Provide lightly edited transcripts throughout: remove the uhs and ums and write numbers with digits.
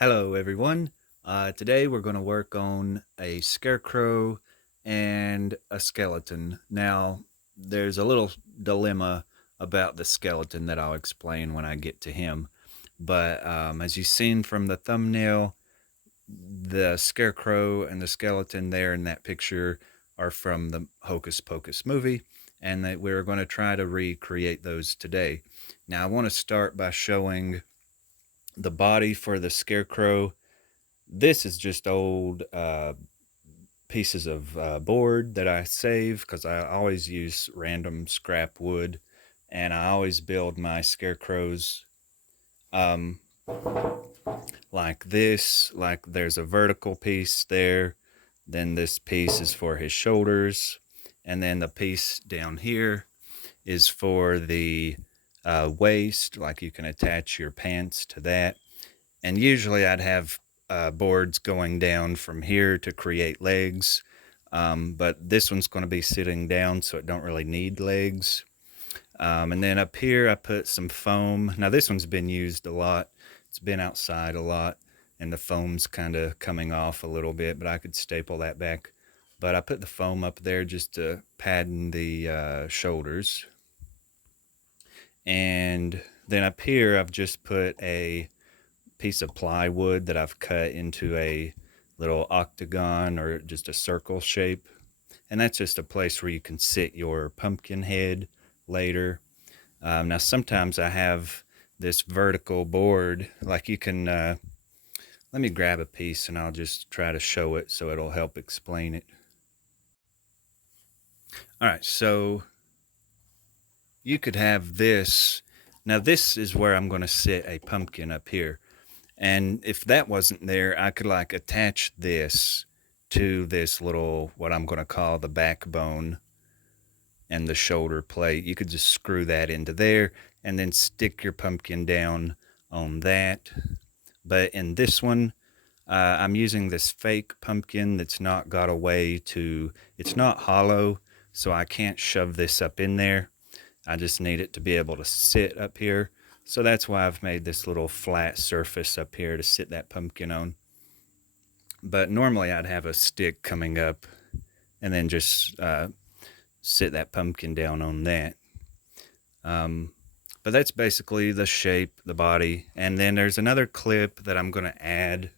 Hello, everyone. Today we're going to work on a scarecrow and a skeleton. Now, there's a little dilemma about the skeleton that I'll explain when I get to him. But as you've seen from the thumbnail, the scarecrow and the skeleton there in that picture are from the Hocus Pocus movie, and that we're going to try to recreate those today. Now, I want to start by showing the body for the scarecrow. This is just old pieces of board that I save because I always use random scrap wood, and I always build my scarecrows um, like this. Like there's a vertical piece there, then this piece is for his shoulders, and then the piece down here is for the waist. Like you can attach your pants to that. And usually I'd have boards going down from here to create legs, but this one's going to be sitting down, so it don't really need legs. And then up here I put some foam. Now this one's been used a lot. It's been outside a lot, and the foam's kind of coming off a little bit, but I could staple that back. But I put the foam up there just to padding the shoulders. And then up here I've just put a piece of plywood that I've cut into a little octagon or just a circle shape. And that's just a place where you can sit your pumpkin head later. Now, sometimes I have this vertical board, like you can, let me grab a piece and I'll just try to show it so it'll help explain it. All right, so you could have this. Now, this is where I'm going to sit a pumpkin up here. And if that wasn't there, I could like attach this to this little, what I'm going to call the backbone and the shoulder plate. You could just screw that into there and then stick your pumpkin down on that. But in this one, I'm using this fake pumpkin that's not got a way to, it's not hollow, so I can't shove this up in there. I just need it to be able to sit up here. So that's why I've made this little flat surface up here to sit that pumpkin on. But normally I'd have a stick coming up and then just sit that pumpkin down on that. But that's basically the shape, the body. And then there's another clip that I'm going to add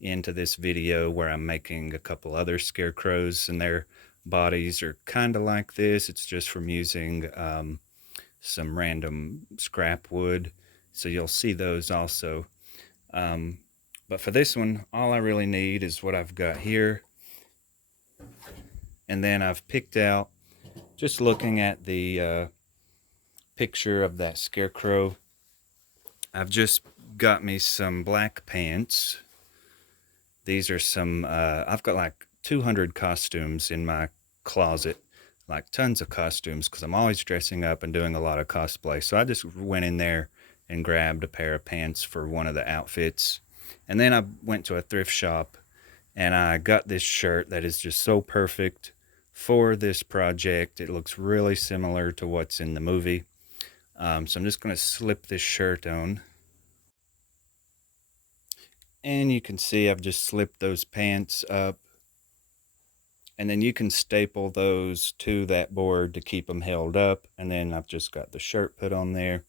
into this video where I'm making a couple other scarecrows, and their bodies are kind of like this. It's just from using some random scrap wood, so you'll see those also. But for this one, all I really need is what I've got here, and then I've picked out, just looking at the picture of that scarecrow, I've just got me some black pants. These are some I've got like 200 costumes in my closet, like tons of costumes, because I'm always dressing up and doing a lot of cosplay. So I just went in there and grabbed a pair of pants for one of the outfits. And then I went to a thrift shop and I got this shirt that is just so perfect for this project. It looks really similar to what's in the movie. So I'm just going to slip this shirt on. And you can see I've just slipped those pants up. And then you can staple those to that board to keep them held up. And then I've just got the shirt put on there.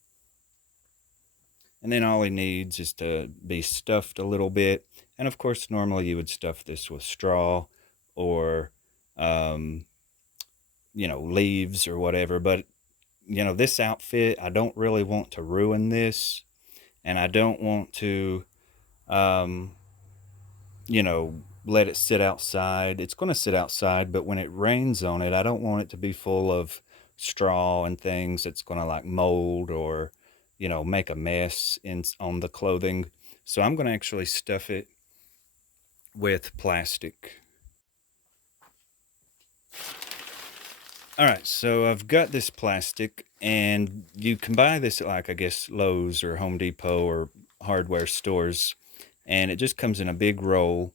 And then all he needs is to be stuffed a little bit. And of course, normally you would stuff this with straw or, leaves or whatever. But, this outfit, I don't really want to ruin this. And I don't want to, um, let it sit outside. It's going to sit outside, but when it rains on it, I don't want it to be full of straw and things that's going to like mold or, make a mess on the clothing. So I'm going to actually stuff it with plastic. All right, so I've got this plastic, and you can buy this at, like, I guess Lowe's or Home Depot or hardware stores, and it just comes in a big roll.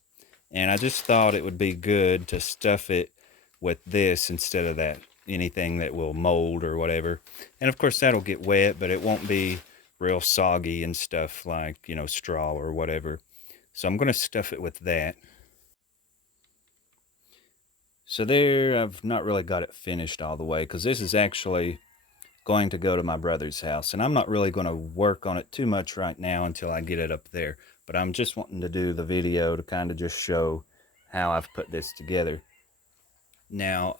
And I just thought it would be good to stuff it with this instead of that, anything that will mold or whatever. And of course that'll get wet, but it won't be real soggy and stuff like, straw or whatever. So I'm going to stuff it with that. So there, I've not really got it finished all the way because this is actually going to go to my brother's house, and I'm not really going to work on it too much right now until I get it up there. But I'm just wanting to do the video to kind of just show how I've put this together. Now,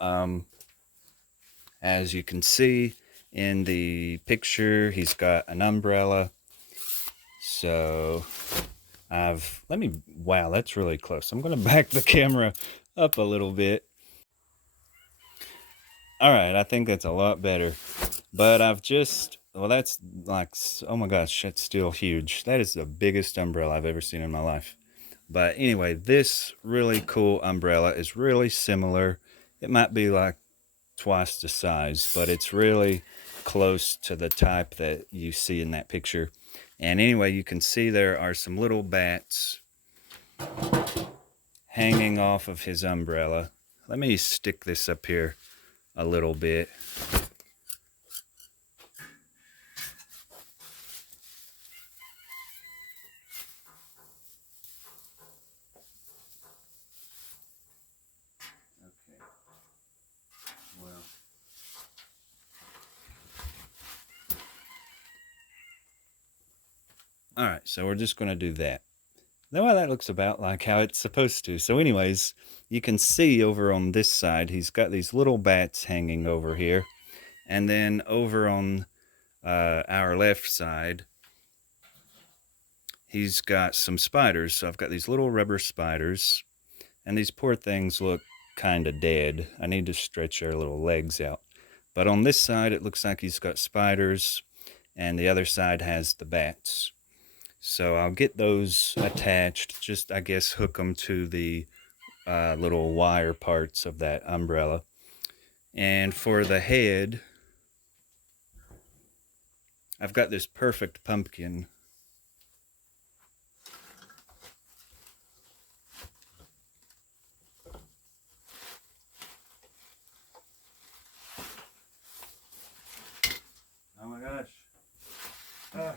as you can see in the picture, he's got an umbrella. So wow, that's really close. I'm going to back the camera up a little bit. All right, I think that's a lot better. But well, that's like, oh my gosh, that's still huge. That is the biggest umbrella I've ever seen in my life. But anyway, this really cool umbrella is really similar. It might be like twice the size, but it's really close to the type that you see in that picture. And anyway, you can see there are some little bats hanging off of his umbrella. Let me stick this up here a little bit. Okay. Well. All right, so we're just going to do that. Now that looks about like how it's supposed to. So anyways, you can see over on this side, he's got these little bats hanging over here. And then over on our left side, he's got some spiders. So I've got these little rubber spiders, and these poor things look kind of dead. I need to stretch their little legs out. But on this side, it looks like he's got spiders, and the other side has the bats. So I'll get those attached, just I guess hook them to the little wire parts of that umbrella. And for the head, I've got this perfect pumpkin. Oh my gosh. Ah.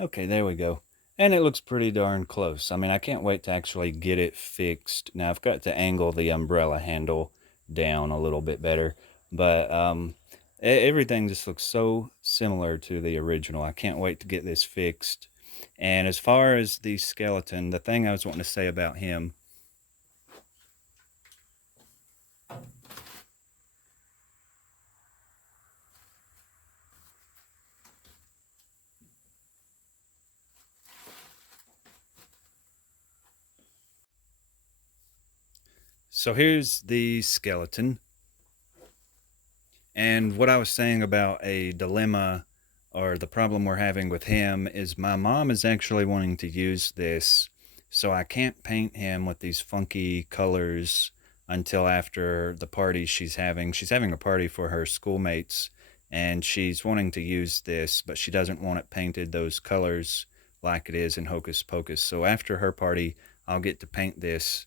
Okay, there we go. And it looks pretty darn close. I mean, I can't wait to actually get it fixed. Now, I've got to angle the umbrella handle down a little bit better. But everything just looks so similar to the original. I can't wait to get this fixed. And as far as the skeleton, the thing I was wanting to say about him, so here's the skeleton. And what I was saying about a dilemma or the problem we're having with him is my mom is actually wanting to use this, so I can't paint him with these funky colors until after the party she's having. She's having a party for her schoolmates, and she's wanting to use this, but she doesn't want it painted those colors like it is in Hocus Pocus. So after her party, I'll get to paint this.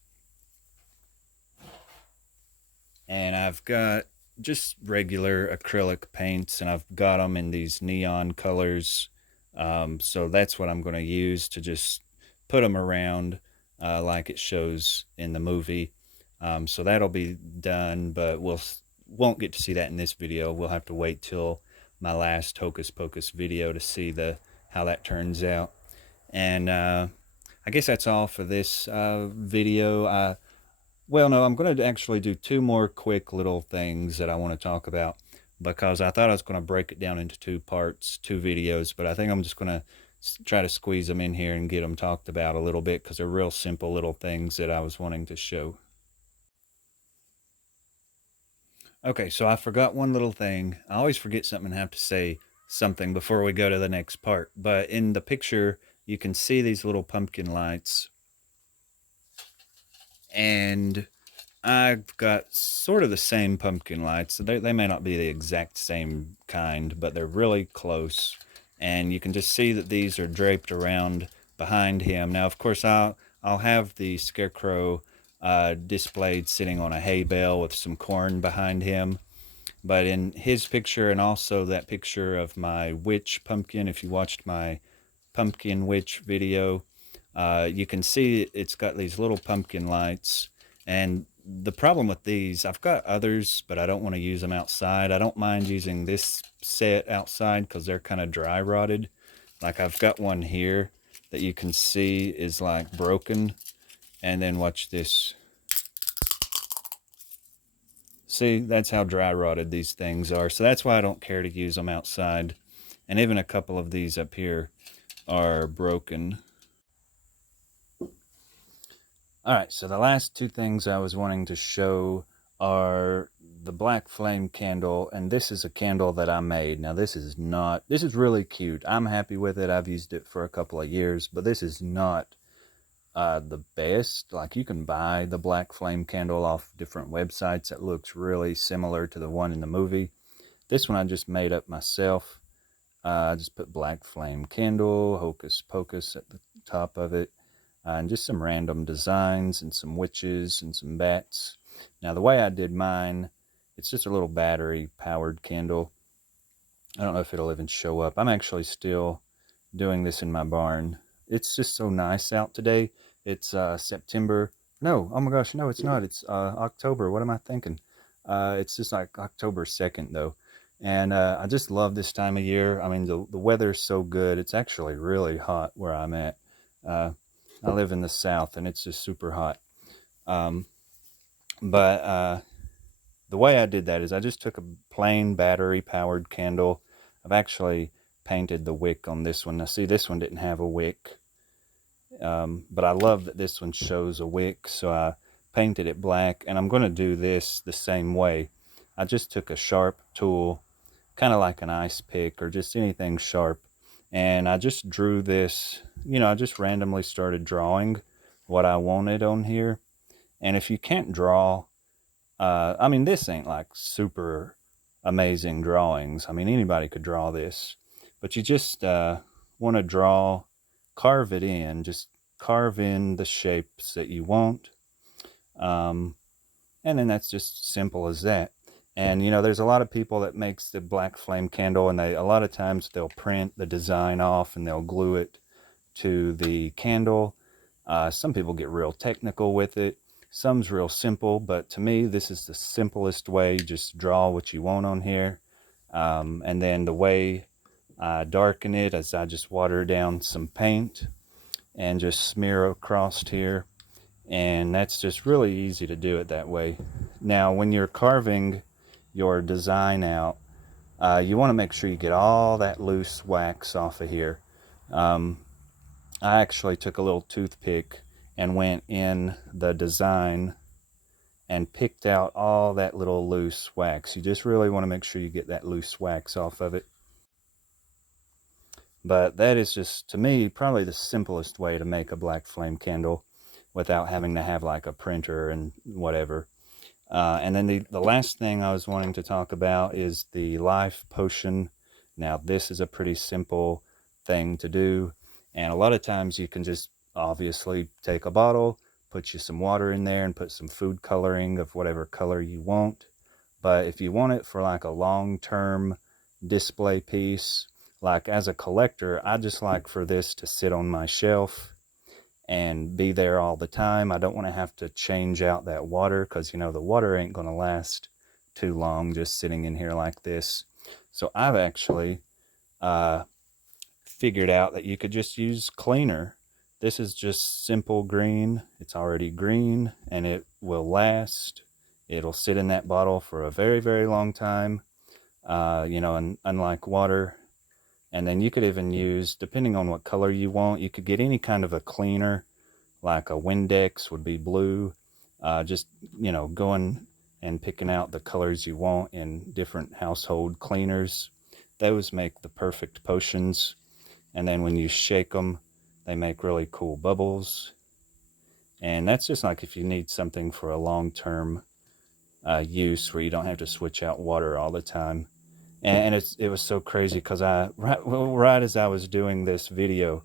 And I've got just regular acrylic paints, and I've got them in these neon colors. So that's what I'm going to use to just put them around like it shows in the movie. So that'll be done, but won't get to see that in this video. We'll have to wait till my last Hocus Pocus video to see how that turns out. And I guess that's all for this video. Well, no, I'm going to actually do two more quick little things that I want to talk about, because I thought I was going to break it down into two parts, two videos, but I think I'm just going to try to squeeze them in here and get them talked about a little bit, because they're real simple little things that I was wanting to show. Okay, so I forgot one little thing. I always forget something and have to say something before we go to the next part. But in the picture, you can see these little pumpkin lights. And I've got sort of the same pumpkin lights. They may not be the exact same kind, but they're really close. And you can just see that these are draped around behind him. Now, of course, I'll have the scarecrow displayed sitting on a hay bale with some corn behind him. But in his picture, and also that picture of my witch pumpkin, if you watched my pumpkin witch video, you can see it's got these little pumpkin lights. And the problem with these, I've got others, but I don't want to use them outside. I don't mind using this set outside because they're kind of dry rotted. Like I've got one here that you can see is like broken. And then watch this. See, that's how dry rotted these things are. So that's why I don't care to use them outside. And even a couple of these up here are broken. All right, so the last two things I was wanting to show are the black flame candle, and this is a candle that I made. Now this is really cute. I'm happy with it. I've used it for a couple of years, but this is not the best. Like, you can buy the black flame candle off different websites. It looks really similar to the one in the movie. This one I just made up myself. I just put black flame candle, Hocus Pocus at the top of it, and just some random designs and some witches and some bats. Now the way I did mine, it's just a little battery powered candle. I don't know if it'll even show up. I'm actually still doing this in my barn. It's just so nice out today. It's September. No, oh my gosh, no, it's not. It's October. What am I thinking? It's just like October 2nd, though. And I just love this time of year. I mean, the weather's so good. It's actually really hot where I'm at. I live in the South, and it's just super hot. But the way I did that is I just took a plain battery-powered candle. I've actually painted the wick on this one. Now, see, this one didn't have a wick. But I love that this one shows a wick, so I painted it black. And I'm going to do this the same way. I just took a sharp tool, kind of like an ice pick or just anything sharp, and I just drew this. I just randomly started drawing what I wanted on here. And if you can't draw, I mean, this ain't like super amazing drawings. I mean, anybody could draw this, but you just want to carve it in, just carve in the shapes that you want. And then that's just simple as that. And there's a lot of people that makes the black flame candle, and a lot of times they'll print the design off and they'll glue it to the candle. Some people get real technical with it. Some's real simple, but to me, this is the simplest way. Just draw what you want on here. And then the way I darken it is I just water down some paint and just smear across here. And that's just really easy to do it that way. Now, when you're carving your design out, you want to make sure you get all that loose wax off of here. I actually took a little toothpick and went in the design and picked out all that little loose wax. You just really want to make sure you get that loose wax off of it. But that is just, to me, probably the simplest way to make a black flame candle without having to have like a printer and whatever. And then the last thing I was wanting to talk about is the life potion. Now, this is a pretty simple thing to do. And a lot of times you can just obviously take a bottle, put you some water in there, and put some food coloring of whatever color you want. But if you want it for like a long-term display piece, like as a collector, I just like for this to sit on my shelf and be there all the time. I don't want to have to change out that water because, the water ain't going to last too long just sitting in here like this. So I've actually figured out that you could just use cleaner. This is just simple green. It's already green and it will last. It'll sit in that bottle for a very, very long time, and unlike water. And then you could even use, depending on what color you want, you could get any kind of a cleaner, like a Windex would be blue. Just, going and picking out the colors you want in different household cleaners. Those make the perfect potions. And then when you shake them, they make really cool bubbles. And that's just like if you need something for a long-term use where you don't have to switch out water all the time. And it was so crazy because right as I was doing this video,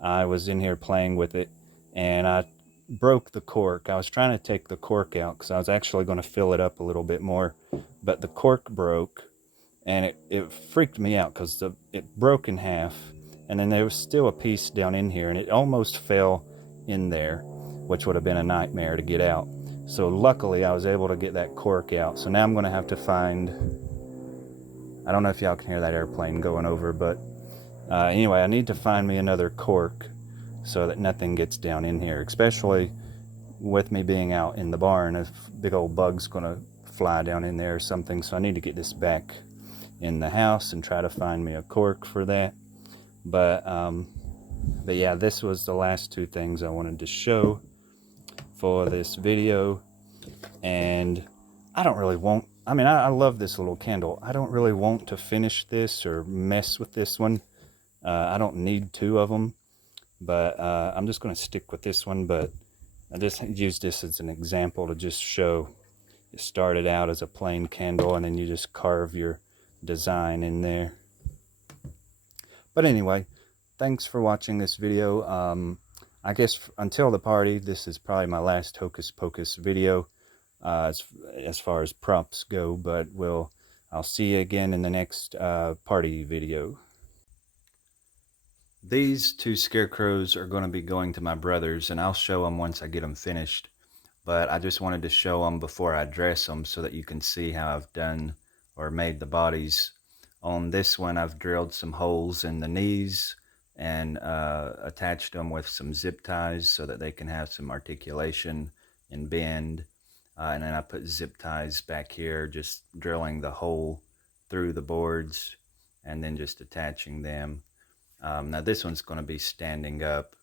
I was in here playing with it and I broke the cork. I was trying to take the cork out because I was actually going to fill it up a little bit more, but the cork broke, and it freaked me out because it broke in half, and then there was still a piece down in here, and it almost fell in there, which would have been a nightmare to get out. So luckily I was able to get that cork out. So now I'm going to have to find, I don't know if y'all can hear that airplane going over, but anyway, I need to find me another cork so that nothing gets down in here, especially with me being out in the barn. If big old bug's going to fly down in there or something. So I need to get this back in the house and try to find me a cork for that. But yeah, this was the last two things I wanted to show for this video. And I don't really want, I mean, I love this little candle. I don't really want to finish this or mess with this one. I don't need two of them, but I'm just going to stick with this one. But I just use this as an example to just show it started out as a plain candle, and then you just carve your design in there. But anyway, thanks for watching this video. I guess until the party, this is probably my last Hocus Pocus video as far as props go, but I'll see you again in the next party video. These two scarecrows are going to be going to my brother's, and I'll show them once I get them finished. But I just wanted to show them before I dress them so that you can see how I've done or made the bodies. On this one, I've drilled some holes in the knees and attached them with some zip ties so that they can have some articulation and bend. And then I put zip ties back here, just drilling the hole through the boards and then just attaching them. Now this one's going to be standing up,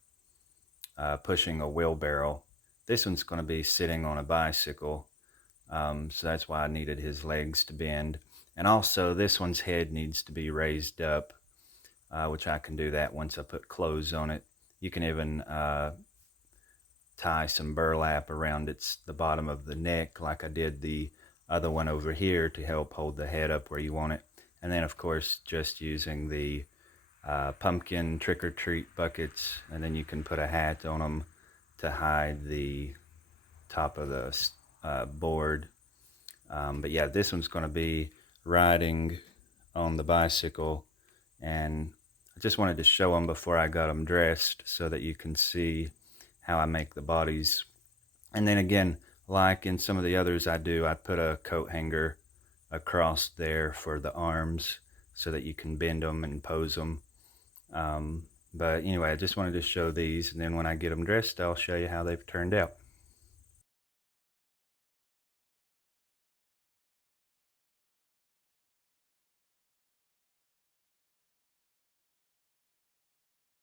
pushing a wheelbarrow. This one's going to be sitting on a bicycle, so that's why I needed his legs to bend. And also this one's head needs to be raised up, which I can do that once I put clothes on it. You can even tie some burlap around the bottom of the neck, like I did the other one over here, to help hold the head up where you want it. And then of course just using the pumpkin trick-or-treat buckets, and then you can put a hat on them to hide the top of the board. But yeah, this one's going to be riding on the bicycle, and I just wanted to show them before I got them dressed so that you can see how I make the bodies. And then again, like in some of the others I do, I put a coat hanger across there for the arms so that you can bend them and pose them. But anyway, I just wanted to show these, and then when I get them dressed, I'll show you how they've turned out.